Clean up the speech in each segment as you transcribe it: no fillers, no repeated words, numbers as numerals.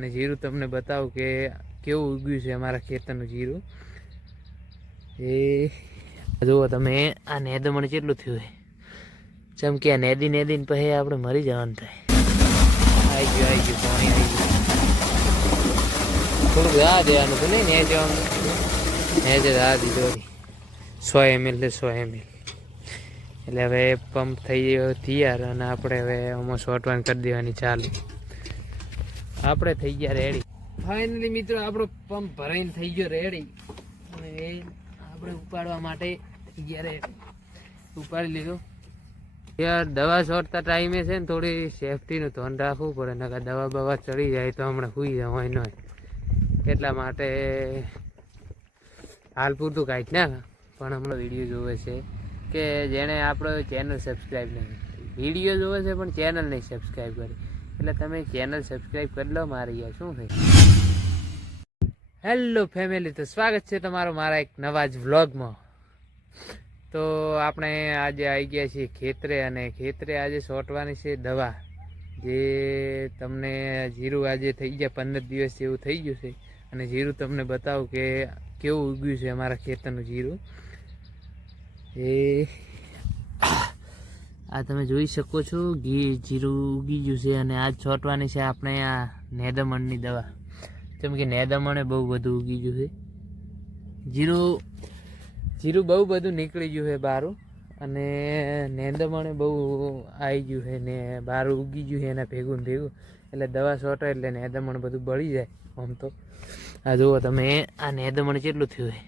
અને જીરું તમને બતાવું કે કેવું ઉગ્યું છે અમારા ખેતરનું જીરું. એ જુઓ તમે, આ નેદમણ કેટલું થયું છે. જેમ કે આ નેદીને પછી આપણે મરી જવાનું થાય. આવી ગયું પાણી આવી ગયું. થોડુંક રાહ દેવાનું હતું નહીં, ને જવાનું ને જે રાહ દીધો 100 ml એટલે 100 ml. એટલે હવે પંપ થઈ ગયો તૈયાર અને આપણે હવે આમાં શોર્ટવાન કરી દેવાની ચાલુ. આપણે થઈ ગયા રેડી. ફાઇનલી મિત્રો આપણો પંપ ભરાઈને થઈ ગયો રેડી. અને એ આપણે ઉપાડવા માટે થઈ ગયા રેડી. ઉપાડી લીધું. યાર દવા છોડતા ટાઈમે છે ને થોડી સેફટીનું ધ્યાન રાખવું પડે, નકર દવા બવા ચડી જાય તો હમણાં સુઈ જવાય ન હોય. એટલા માટે હાલ પૂરતું કાંઈક ના, પણ હમણાં વિડીયો જોવે છે કે જેણે આપણો ચેનલ સબસ્ક્રાઈબ નહીં, વિડીયો જોવે છે પણ ચેનલ નહીં સબસ્ક્રાઈબ કરી, એટલે તમે ચેનલ સબસ્ક્રાઈબ કરી લો મારી. યાર શું થાય. હેલો ફેમિલી, તો સ્વાગત છે તમારું મારા એક નવા જ વ્લોગમાં. તો આપણે આજે આવી ગયા છીએ ખેતરે, અને ખેતરે આજે છોટવાની છે દવા. જે તમને જીરું આજે થઈ ગયા 15 દિવસ જેવું થઈ ગયું છે, અને જીરું તમને બતાવું કે કેવું ઉગ્યું છે અમારા ખેતરનું જીરું. એ આ તમે જોઈ શકો છો, જીરું ઉગી ગયું છે. અને આજ છોટવાની છે આપણે આ નેદમણની દવા. કેમ કે નેદમણે બહુ બધું ઉગી ગયું છે. જીરું બહુ બધું નીકળી ગયું છે બારું, અને નેદમણે બહુ આવી ગયું છે ને બારું ઉગી ગયું છે એના ભેગું ને ભેગું. એટલે દવા છોટે એટલે નેદમણ બધું બળી જાય આમ તો. આ જુઓ તમે, આ નેદમણ કેટલું થયું છે.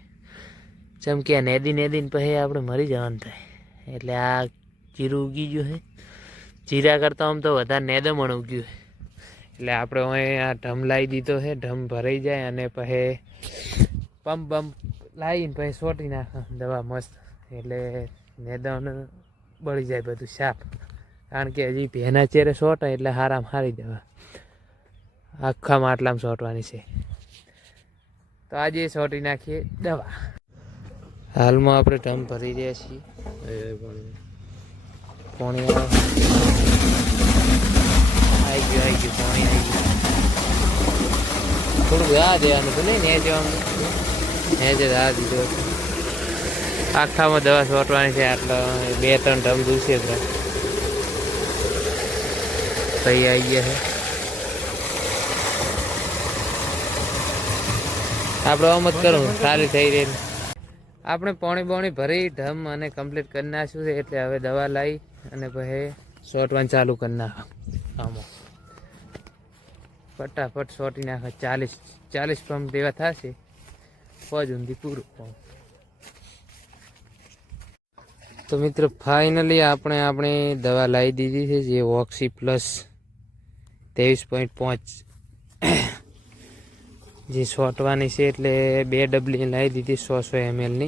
જેમ કે આ નેદીને પછી આપણે મરી જવાનું થાય. એટલે આ જીરું ઉગી ગયું છે. જીરા કરતાં આમ તો વધારે નેદમણ ઉગ્યું છે. એટલે આપણે અહીં આ ઢમ લાવી દીધો છે. ઢમ ભરાઈ જાય અને પછી પંપ લાવીને પછી છોટી નાખે દવા મસ્ત. એટલે નેદમણ બળી જાય બધું સાફ. કારણ કે હજી ભેના ચેરે છોટાય એટલે હારામાં હારી દવા આખા માટલામાં છોટવાની છે. તો આજે છોટી નાખીએ દવા. હાલમાં આપણે ઢમ ભરી રહ્યા છીએ. પાણી આવી ગયું પાણી આવી ગયું. થોડુંક રાહ દેવાનું હતું નહીં, ને જવાનું ને જે રાહ દીધો. આખામાં દવા છોટવાની છે. આટલા 2-3 ઢમ દૂસી હતા કઈ આવી ગયા છે. આપણે આમ જ કરું સારી થઈ રહી. આપણે પાણી ભરી ઢમ અને કમ્પ્લીટ કરી નાખ્યું છે. એટલે હવે દવા લાવી અને પછી છોટવાનું ચાલુ કરી નાખો. આમાં ફટાફટ છોટી નાખે. 40 પંપ દેવા થશે. પજ ઊંધી પૂરું પંપ. તો મિત્રો ફાઇનલી આપણે દવા લાવી દીધી છે, જે ઓક્સી પ્લસ 23.5 જે છોટવાની છે. એટલે 2 ડબલી લાવી દીધી 100 ml.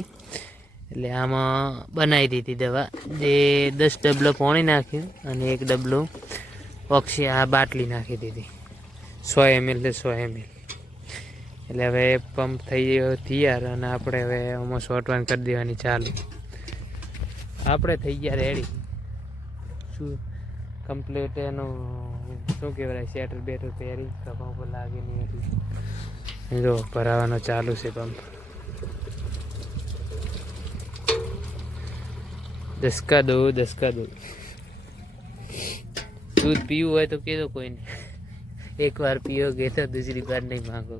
એટલે આમાં બનાવી દીધી દવા, જે 10 ડબલો પાણી નાખ્યું અને 1 ડબલો ઓક્સી આ બાટલી નાખી દીધી 100 ml એટલે 100 ml. એટલે હવે પંપ થઈ ગયો તૈયાર, અને આપણે હવે આમાં છોટવાન કરી દેવાની ચાલુ. આપણે થઈ ગયા રેડી. શું કમ્પ્લીટ એનું શું કહેવાય, સ્વેટર બેટર પહેરી કપા ઉપર લાગે નહીં. એટલે જો ભરાવાનો ચાલુ છે પંપ. દસકા દો. દૂધ પીવું હોય તો કહેજો કોઈને. એક વાર પીઓગે તો दूसरी बार नहीं मांगो.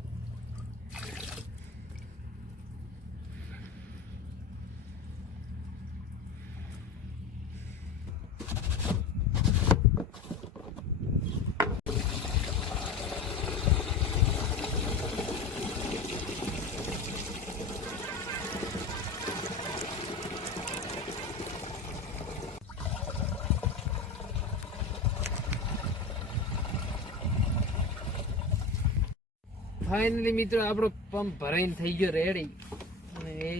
ફાઇનલી મિત્રો આપણો પંપ ભરાઈને થઈ ગયો રેડી. અને એ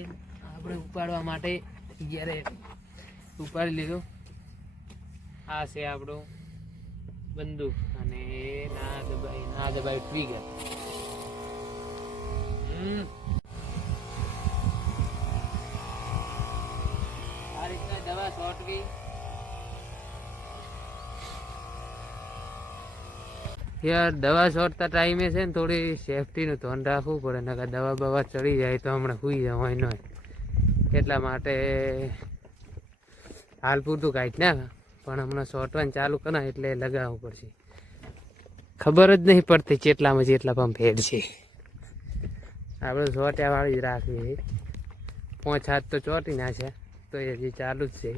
આપણે ઉપાડવા માટે થઈ ગયા રેડી. ઉપાડી લીધું. આ છે આપણું બંદૂક, અને ના દબાઈ ટ્રિગર. આ રીતના દવા છોટવી. યાર દવા છોડતા ટાઈમે છે ને થોડી સેફટીનું ધ્યાન રાખવું પડે, નકર દવા બવા ચડી જાય તો હમણાં સુઈ જવાય નહીં. એટલા માટે હાલ પૂરતું કાંઈક ના, પણ હમણાં છોટવાનું ચાલુ કરે એટલે લગાવવું પડશે. ખબર જ નહીં પડતી જેટલામાં જેટલા પંપ હેડ છે. આપણે છોટ્યાવાળી જ રાખવી. 5 હાથ તો ચોટી નાખ્યા તો એ હજી ચાલુ જ છે.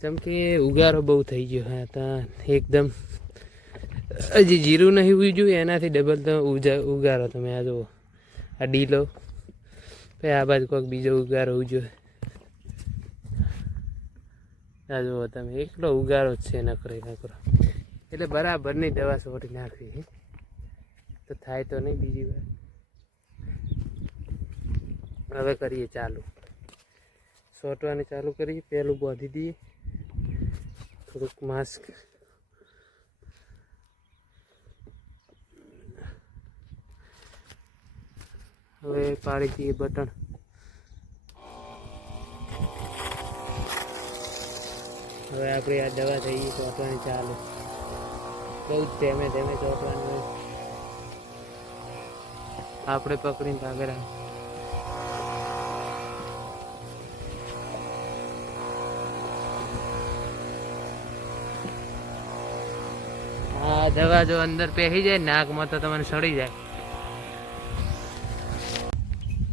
જેમ કે ઉગારો બહુ થઈ ગયો હા તો એકદમ હજી જીરું નહીં ઉગી જોઈએ, એનાથી ડબલ તો ઉગારો. તમે આ જુઓ, આ ડીલો પછી આ બાજુ કોઈક બીજો ઉગારો ઉગ્યો. આ જુઓ તમે, એકલો ઉગારો જ છે નકરો. એટલે બરાબરની દવા છોટી નાખવી તો થાય તો નહીં બીજી વાર. હવે કરીએ ચાલુ, છોટવાની ચાલુ કરીએ. પહેલું બાંધી દઈએ થોડુંક માસ્ક. હવે પાડી દઈએ બટન. હવે આપણે આ દવા થઈ ચોંટવાની ચાલુ. બહુ જ ધીમે ધીમે ચોંટવાની હોય. આપણે પકડીને આગળ આવે. આ દવા જો અંદર પહેરી જાય નાકમાં તો તમને સડી જાય.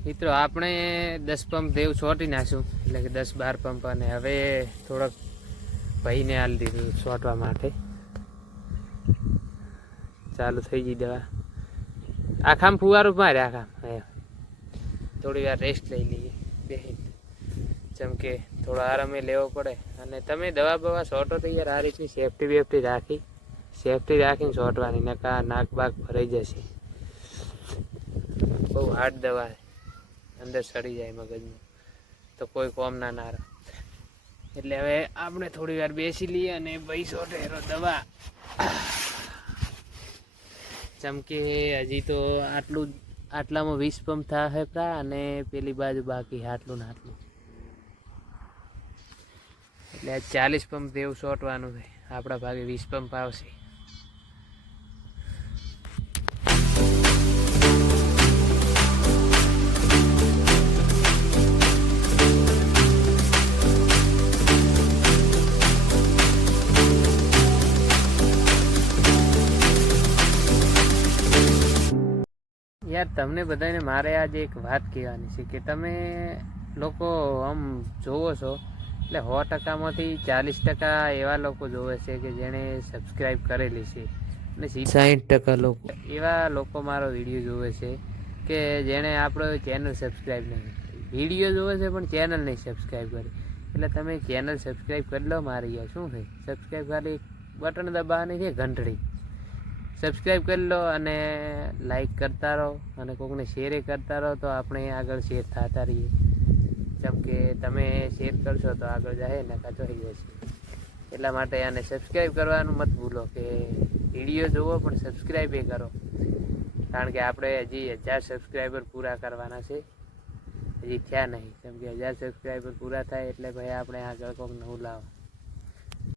મિત્રો આપણે 10 પંપ દેવ છોટી નાખ્યું, એટલે કે 10-12 પંપ. અને હવે થોડોક ભાઈને હાલ દીધું છોટવા માટે. ચાલુ થઈ ગઈ દવા. આખામાં ફુવારું મારે આખામ. થોડી વાર રેસ્ટ લઈ લઈએ બેહીને, જેમ કે થોડો આરામે લેવો પડે. અને તમે દવા બવા છોટો તો યાર આ રીતની સેફટી રાખીને છોટવાની, નકા નાક બાક ભરાઈ જશે. બહુ હાર્ડ દવા અંદર સડી જાય મગજમાં તો કોઈ કોમ ના રહે. એટલે હવે આપણે થોડી વાર બેસી લઈએ અને ભાઈ છોટે દવા. જેમ કે હજી તો આટલામાં 20 પંપ થાય પ્રા, અને પેલી બાજુ બાકી આટલું ને આટલું. એટલે 40 પંપ દેવું છોટવાનું છે. આપણા ભાગે 20 પંપ આવશે. યાર તમને બધાને મારે આજે એક વાત કહેવાની છે કે તમે લોકો આમ જોવો છો, એટલે 100%માંથી 40% એવા લોકો જોવે છે કે જેણે સબસ્ક્રાઈબ કરેલી છે, અને 60% લોકો એવા લોકો મારો વિડીયો જોવે છે કે જેણે આપણો ચેનલ સબસ્ક્રાઈબ નહીં કરી. વિડીયો જોવે છે પણ ચેનલ નહીં સબસ્ક્રાઈબ કરી. એટલે તમે ચેનલ સબસ્ક્રાઈબ કરી લો. મારી યાર શું છે, સબસ્ક્રાઈબ ખાલી બટન દબાવવાની છે, ઘંટડી. સબસ્ક્રાઈબ કરી લો અને લાઈક કરતા રહો, અને કોઈને શેરે કરતા રહો તો આપણે આગળ શેર થતા રહીએ. જેમ કે તમે શેર કરશો તો આગળ જાય, નકા તો થઈ જશે. એટલા માટે આને સબસ્ક્રાઈબ કરવાનું મત ભૂલો. કે વિડીયો જુઓ પણ સબસ્ક્રાઈબ એ કરો, કારણ કે આપણે હજી 1000 સબસ્ક્રાઈબર પૂરા કરવાના છે. હજી થયા નહીં, કેમ કે 1000 સબસ્ક્રાઈબર પૂરા થાય એટલે ભાઈ આપણે આગળ કોઈક નવું લાવો.